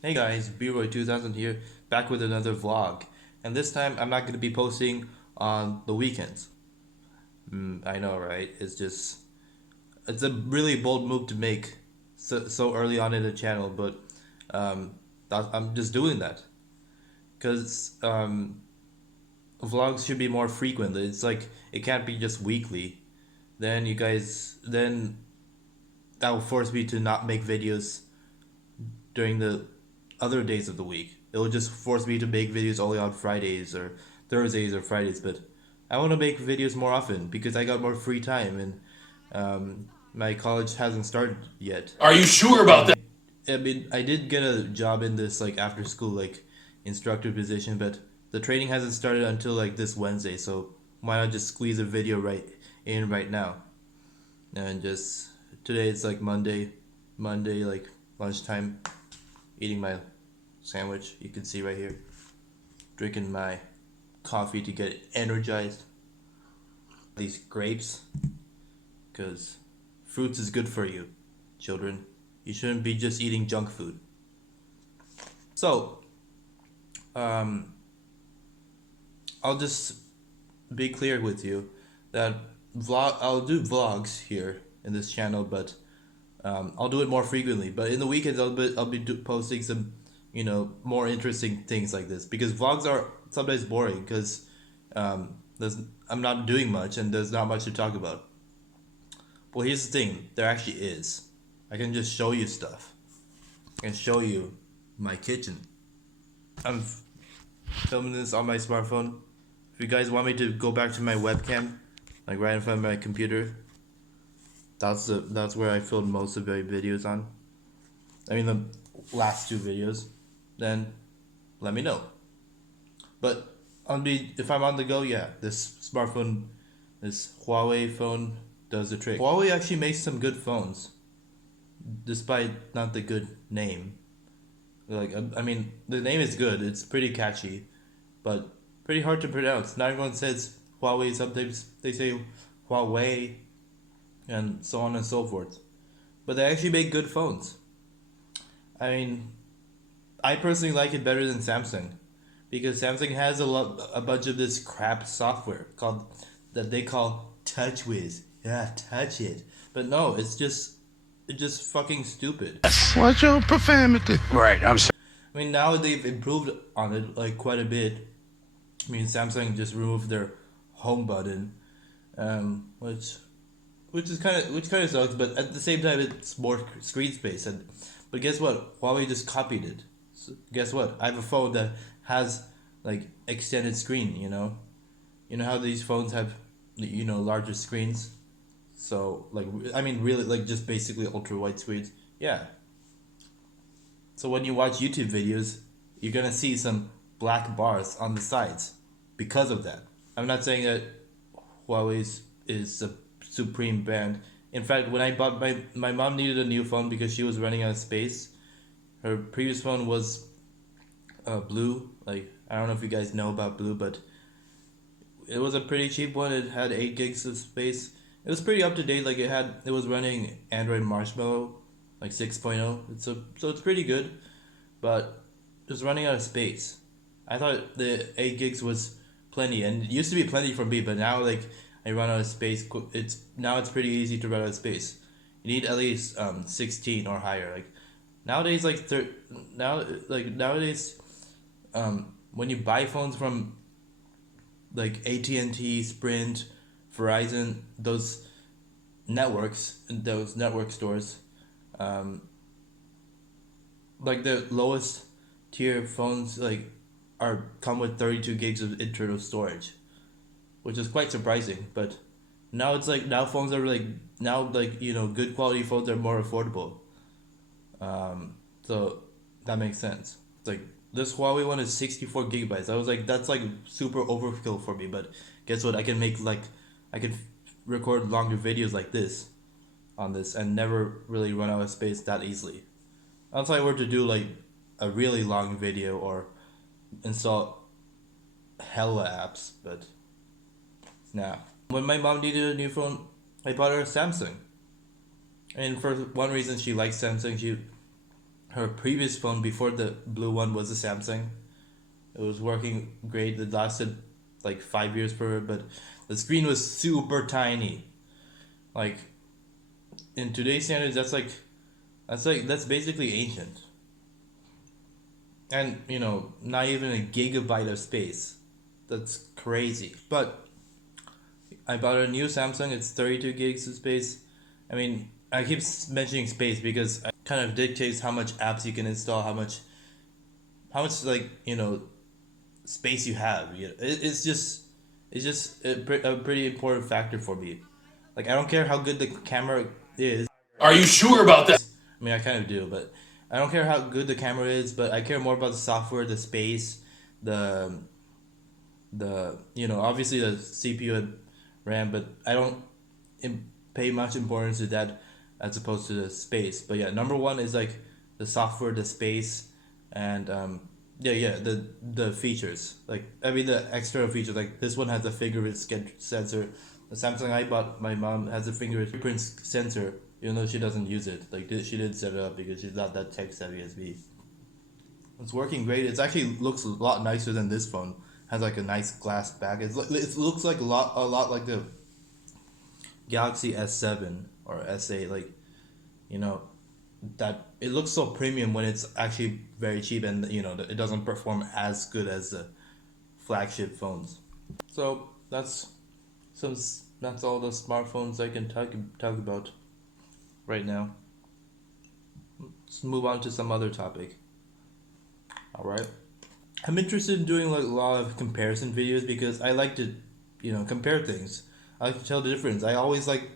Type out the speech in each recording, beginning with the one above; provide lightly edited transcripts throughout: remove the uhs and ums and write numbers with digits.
Hey guys, Beroy 2000 here, back with another vlog. And this time I'm not going to be posting on the weekends. I know, right? It's a really bold move to make so early on in the channel, but um, I'm just doing that. Because vlogs should be more frequent. It's like, it can't be just weekly. Then that will force me to not make videos during the other days of the week. It'll just force me to make videos only on Fridays or Thursdays or Fridays. But I want to make videos more often because I got more free time and my college hasn't started yet. Are you sure I about that? mean, I did get a job in this like after school like instructor position, but the training hasn't started until like this Wednesday. So why not just squeeze a video right now? And just today it's like Monday like lunchtime, eating my sandwich. You can see right here, drinking my coffee to get energized. These grapes, because fruits is good for you, children. You shouldn't be just eating junk food. So, um, I'll just be clear with you that I'll do vlogs here in this channel, but I'll do it more frequently. But in the weekends, I'll be posting some, more interesting things like this because vlogs are sometimes boring because there's I'm not doing much and there's not much to talk about. Well, here's the thing: there actually is. I can just show you stuff. I can show you my kitchen. I'm filming this on my smartphone. If you guys want me to go back to my webcam, like right in front of my computer, that's where I filmed most of my videos on. I mean the last two videos. Then let me know. But if I'm on the go, yeah, this smartphone, this Huawei phone does the trick. Huawei actually makes some good phones, despite not the good name. Like I mean, the name is good. It's pretty catchy, but pretty hard to pronounce. Not everyone says Huawei. Sometimes they say Huawei, and so on and so forth. But they actually make good phones. I mean, I personally like it better than Samsung because Samsung has a bunch of this crap software called that they call TouchWiz. Yeah, touch it. But no, it's just fucking stupid. Watch your profanity. Right, I'm sorry. I mean, now they've improved on it like quite a bit. I mean, Samsung just removed their home button, which which kind of sucks. But at the same time, it's more screen space. But guess what? Huawei just copied it. So guess what? I have a phone that has like extended screen. You know how these phones have larger screens. So like I mean, really like just basically ultra wide screens. Yeah. So when you watch YouTube videos, you're gonna see some black bars on the sides because of that. I'm not saying that Huawei's is a supreme brand. In fact, when I bought my mom needed a new phone because she was running out of space. Her previous phone was blue. Like I don't know if you guys know about blue, but it was a pretty cheap one. It had 8 gigs of space. It was pretty up to date. Like it was running Android Marshmallow, like 6.0. So it's pretty good, but it was running out of space. I thought the 8 gigs was plenty, and it used to be plenty for me, but now like I run out of space. It's pretty easy to run out of space. You need at least 16 or higher. Like nowadays, nowadays, when you buy phones from like AT&T, Sprint, Verizon, those network stores, um, like the lowest tier phones like are come with 32 gigs of internal storage, which is quite surprising. But now it's like now phones are like now like good quality phones are more affordable. So that makes sense. It's like this Huawei one is 64 gigabytes. I was like that's like super overkill for me. But guess what? I can record longer videos like this on this and never really run out of space that easily. Unless I were to do like a really long video or install hella apps, but nah. When my mom needed a new phone, I bought her a Samsung. And for one reason she likes Samsung, her previous phone before the blue one was a Samsung. It was working great. It lasted like 5 years for her, but the screen was super tiny. Like in today's standards, that's basically ancient. And not even a gigabyte of space. That's crazy. But I bought a new Samsung. It's 32 gigs of space. I mean, I keep mentioning space because it kind of dictates how much apps you can install, how much like space you have. It's just a pretty important factor for me. Like I don't care how good the camera is. Are you sure about that? I mean, I kind of do, but I don't care how good the camera is. But I care more about the software, the space, the obviously the CPU and RAM. But I don't pay much importance to that as opposed to the space. But yeah, number one is like the software, the space, and yeah, the features. Like I mean the external features. Like this one has a fingerprint sensor. The Samsung I bought my mom has a fingerprint sensor. Even though she doesn't use it, like she did set it up because she's not that tech savvy as me. It's working great. It actually looks a lot nicer than this phone. Has like a nice glass back. It looks like a lot like the Galaxy S7 or S8. Like you know that it looks so premium when it's actually very cheap, and it doesn't perform as good as the flagship phones. So some that's all the smartphones I can talk about right now. Let's move on to some other topic. All right. I'm interested in doing like a lot of comparison videos because I like to, compare things. I like to tell the difference. I always like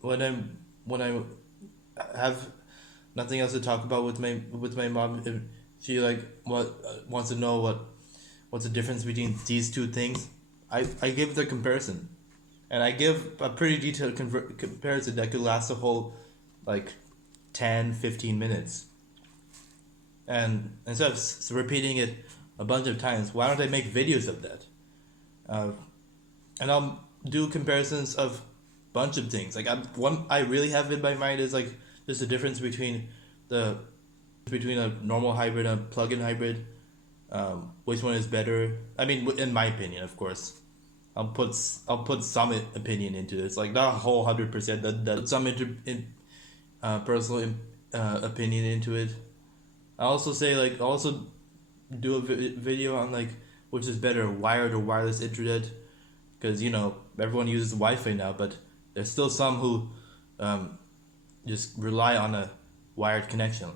when I have nothing else to talk about with my mom. If she like wants to know what's the difference between these two things, I give the comparison, and I give a pretty detailed comparison that could last a whole like 10-15 minutes. And instead of repeating it a bunch of times, why don't I make videos of that? Uh, and I'll do comparisons of bunch of things. Like one I really have in my mind is like just the difference the between a normal hybrid and a plug-in hybrid. Which one is better? I mean, in my opinion, of course. I'll put some opinion into this, like not a whole 100%. That some personal opinion into it. I also say like also do a video on like which is better, wired or wireless internet, because everyone uses Wi-Fi now, but there's still some who just rely on a wired connection,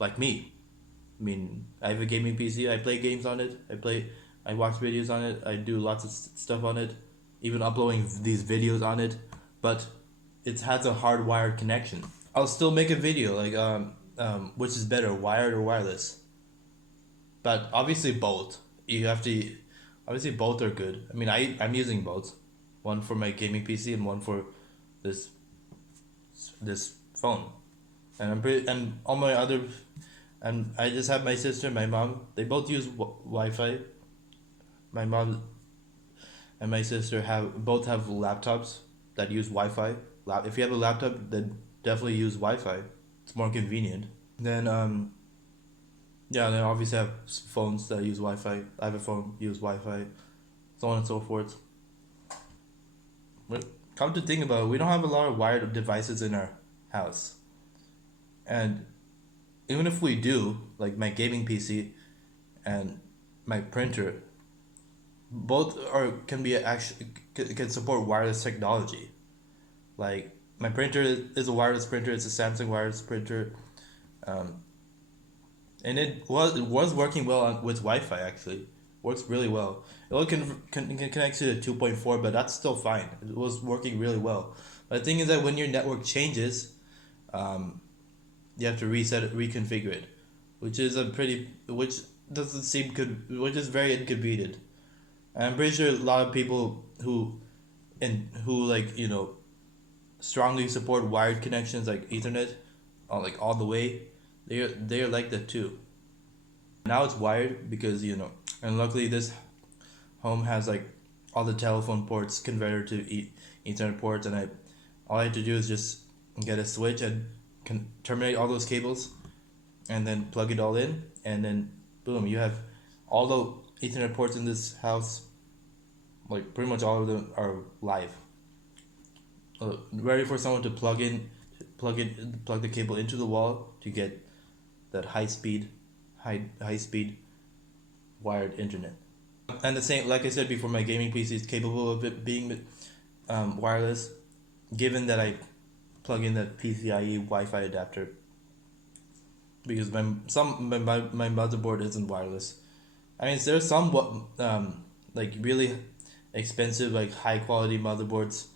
like me. I mean, I have a gaming PC. I play games on it. I watch videos on it. I do lots of stuff on it, even uploading these videos on it. But it has a hardwired connection. I'll still make a video like which is better, wired or wireless. But obviously both. You have to. Obviously both are good. I mean, I'm using both, one for my gaming PC and one for this this phone, and all my other, and I just have my sister and my mom. They both use Wi-Fi. My mom and my sister both have laptops that use Wi-Fi. If you have a laptop, then definitely use Wi-Fi. It's more convenient. Then yeah, then obviously I have phones that use Wi-Fi. I have a phone use Wi-Fi, so on and so forth. But come to think about it, we don't have a lot of wired devices in our house, and even if we do, like my gaming PC and my printer, both are can be actually can support wireless technology. Like my printer is a wireless printer. It's a Samsung wireless printer, um, and it was working well with Wi-Fi. Actually, works really well. It only can connect to the 2.4, but that's still fine. It was working really well. But the thing is that when your network changes, um, you have to reset it, reconfigure it, which doesn't seem good, which is very inconvenient. And I'm pretty sure a lot of people who like strongly support wired connections like Ethernet, like all the way, they're like that too. Now it's wired because and luckily this home has like all the telephone ports converted to Ethernet ports, and all I had to do is just get a switch and can terminate all those cables, and then plug it all in, and then boom, you have all the Ethernet ports in this house. Like pretty much all of them are live, ready for someone to plug the cable into the wall to get that high speed wired internet. And the same, like I said before, my gaming PC is capable of it being wireless, given that I plug in that PCIe Wi-Fi adapter, because my motherboard isn't wireless. I mean, there's some like really expensive, like high quality motherboards,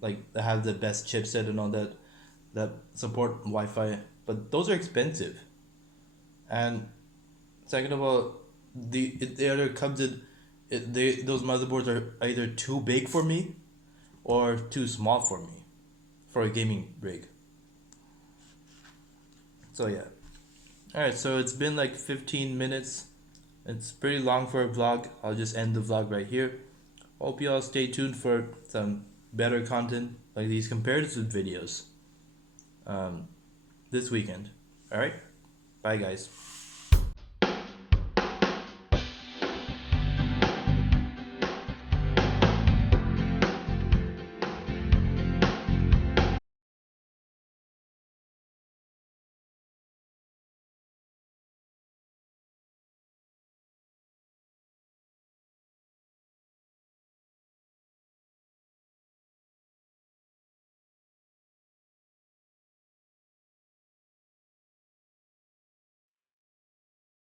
like that have the best chipset and all that, that support Wi-Fi, but those are expensive. And second of all, it either comes in, those motherboards are either too big for me or too small for me for a gaming rig. So yeah. All right, so it's been like 15 minutes. It's pretty long for a vlog. I'll just end the vlog right here. Hope you all stay tuned for some better content like these comparative videos this weekend. All right, bye guys.